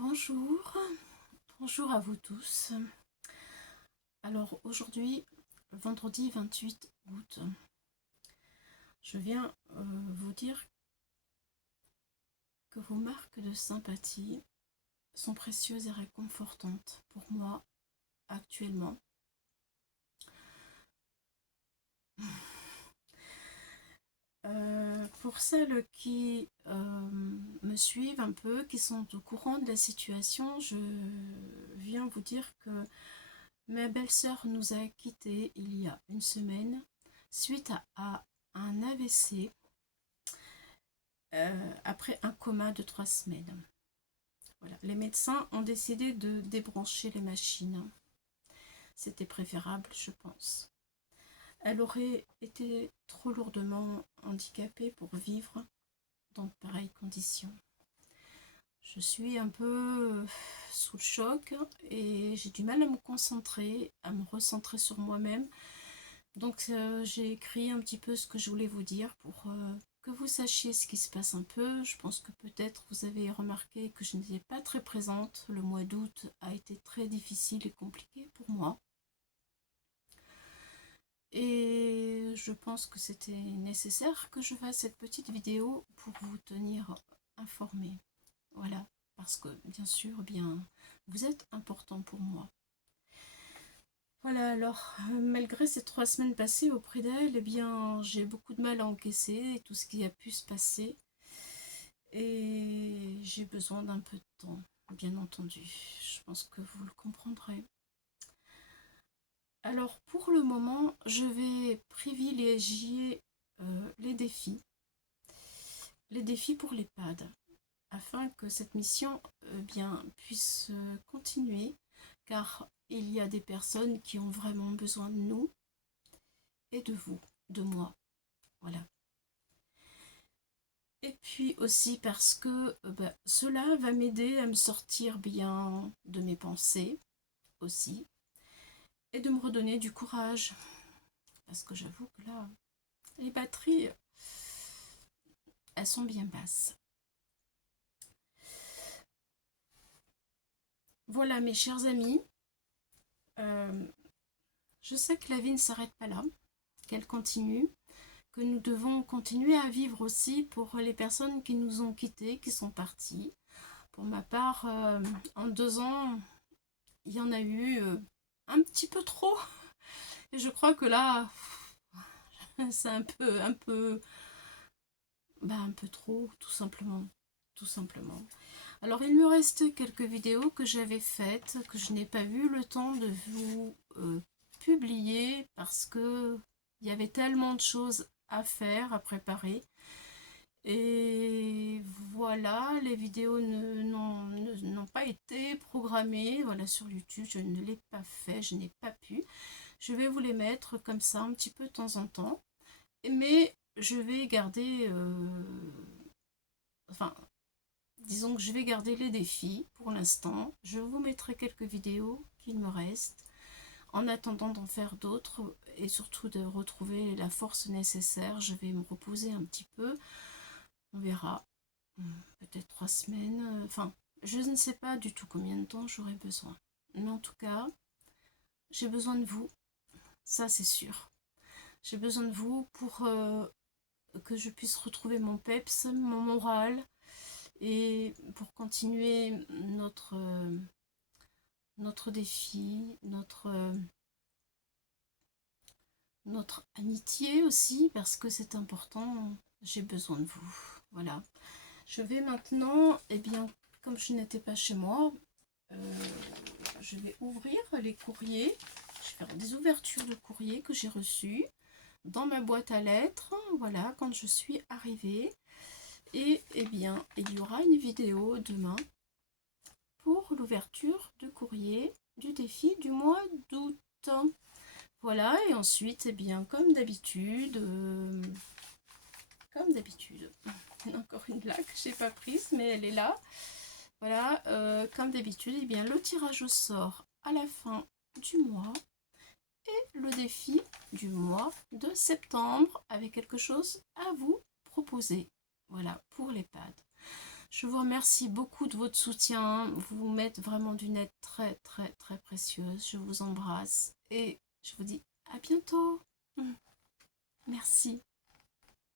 Bonjour, bonjour à vous tous. Alors aujourd'hui, vendredi 28 août, je viens vous dire que vos marques de sympathie sont précieuses et réconfortantes pour moi actuellement. Pour celles qui me suivent un peu, qui sont au courant de la situation, je viens vous dire que ma belle-sœur nous a quittés il y a une semaine suite à un AVC après un coma de 3 semaines. Voilà. Les médecins ont décidé de débrancher les machines. C'était préférable, je pense. Elle aurait été trop lourdement handicapée pour vivre dans de pareilles conditions. Je suis un peu sous le choc et j'ai du mal à me concentrer, à me recentrer sur moi-même. Donc j'ai écrit un petit peu ce que je voulais vous dire pour que vous sachiez ce qui se passe un peu. Je pense que peut-être vous avez remarqué que je n'étais pas très présente. Le mois d'août a été très difficile et compliqué pour moi. Et je pense que c'était nécessaire que je fasse cette petite vidéo pour vous tenir informés. Voilà, parce que bien sûr, vous êtes important pour moi. Voilà, alors malgré ces 3 semaines passées auprès d'elle, j'ai beaucoup de mal à encaisser tout ce qui a pu se passer. Et j'ai besoin d'un peu de temps, bien entendu. Je pense que vous le comprendrez. Alors pour le moment, je vais privilégier les défis. Les défis pour l'EHPAD, afin que cette mission puisse continuer, car il y a des personnes qui ont vraiment besoin de nous et de vous, de moi. Voilà. Et puis aussi parce que cela va m'aider à me sortir bien de mes pensées aussi et de me redonner du courage. Parce que j'avoue que là, les batteries, elles sont bien basses. Voilà mes chers amis, euh, je sais que la vie ne s'arrête pas là, qu'elle continue, que nous devons continuer à vivre aussi pour les personnes qui nous ont quittés, qui sont parties. Pour ma part, en 2 ans, il y en a eu un petit peu trop. Et je crois que là, c'est un peu trop, tout simplement. Tout simplement. Alors, il me reste quelques vidéos que j'avais faites, que je n'ai pas eu le temps de vous publier parce que il y avait tellement de choses à faire, à préparer. Et voilà, les vidéos n'ont pas été programmées. Voilà, sur YouTube, je ne l'ai pas fait, je n'ai pas pu. Je vais vous les mettre comme ça un petit peu de temps en temps. Mais je vais garder... enfin, disons que je vais garder les défis pour l'instant. Je vous mettrai quelques vidéos qu'il me reste en attendant d'en faire d'autres et surtout de retrouver la force nécessaire. Je vais me reposer un petit peu. On verra. Peut-être 3 semaines. Enfin, je ne sais pas du tout combien de temps j'aurai besoin. Mais en tout cas, j'ai besoin de vous. Ça, c'est sûr. J'ai besoin de vous pour que je puisse retrouver mon peps, mon moral, et pour continuer notre défi, notre amitié aussi, parce que c'est important, j'ai besoin de vous. Voilà. Je vais maintenant, comme je n'étais pas chez moi, je vais ouvrir les courriers. Je vais faire des ouvertures de courriers que j'ai reçus dans ma boîte à lettres. Voilà, quand je suis arrivée. Et il y aura une vidéo demain pour l'ouverture de courrier du défi du mois d'août. Voilà, et ensuite, comme d'habitude, encore une là que j'ai pas prise, mais elle est là. Voilà, comme d'habitude, le tirage au sort à la fin du mois et le défi du mois de septembre avec quelque chose à vous proposer. Voilà, pour l'EHPAD. Je vous remercie beaucoup de votre soutien. Vous m'êtes vraiment d'une aide très très très précieuse. Je vous embrasse et je vous dis à bientôt. Merci.